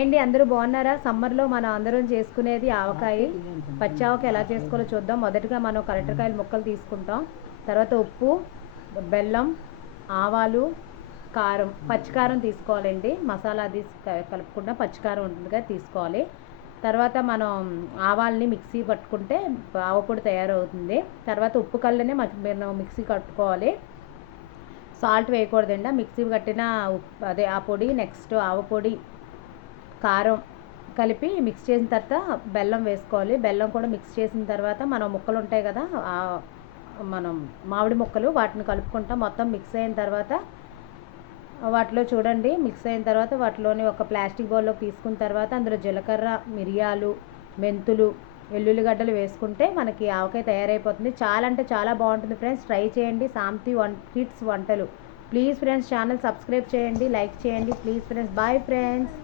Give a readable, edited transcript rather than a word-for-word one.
Hi అండి, అందరూ బాగున్నారా? సమ్మర్లో మనం అందరం చేసుకునేది ఆవకాయ. పచ్చి ఆవకాయ ఎలా చేసుకోవాలో చూద్దాం. మొదటగా మనం కలెక్టర్కాయలు ముక్కలు తీసుకుంటాం. తర్వాత ఉప్పు, బెల్లం, ఆవాలు, కారం, పచ్చికారం తీసుకోవాలండి. మసాలా అది కలుపుకుంటాం, పచ్చికారం ఉంటుందిగా తీసుకోవాలి. తర్వాత మనం ఆవాల్ని మిక్సీ పట్టుకుంటే ఆవపొడి తయారవుతుంది. తర్వాత ఉప్పు కళ్ళనే మనం మిక్సీ కట్టుకోవాలి. సాల్ట్ వేయకూడదండి. మిక్సీ కట్టిన అదే ఆ పొడి, నెక్స్ట్ ఆవపొడి, కారం కలిపి మిక్స్ చేసిన తర్వాత బెల్లం వేసుకోవాలి. బెల్లం కూడా మిక్స్ చేసిన తర్వాత మనం ముక్కలు ఉంటాయి కదా, మనం మామిడి ముక్కలు వాటిని కలుపుకుంటాం. మొత్తం మిక్స్ అయిన తర్వాత వాటిలో చూడండి, మిక్స్ అయిన తర్వాత వాటిలోని ఒక ప్లాస్టిక్ బౌల్లోకి తీసుకున్న తర్వాత అందులో జీలకర్ర, మిరియాలు, మెంతులు, వెల్లుల్లిగడ్డలు వేసుకుంటే మనకి ఆవకాయ తయారైపోతుంది. చాలా అంటే చాలా బాగుంటుంది ఫ్రెండ్స్. ట్రై చేయండి. సాంతి కిడ్స్ వంటలు. ప్లీజ్ ఫ్రెండ్స్, ఛానల్ సబ్స్క్రైబ్ చేయండి, లైక్ చేయండి ప్లీజ్ ఫ్రెండ్స్. Bye friends.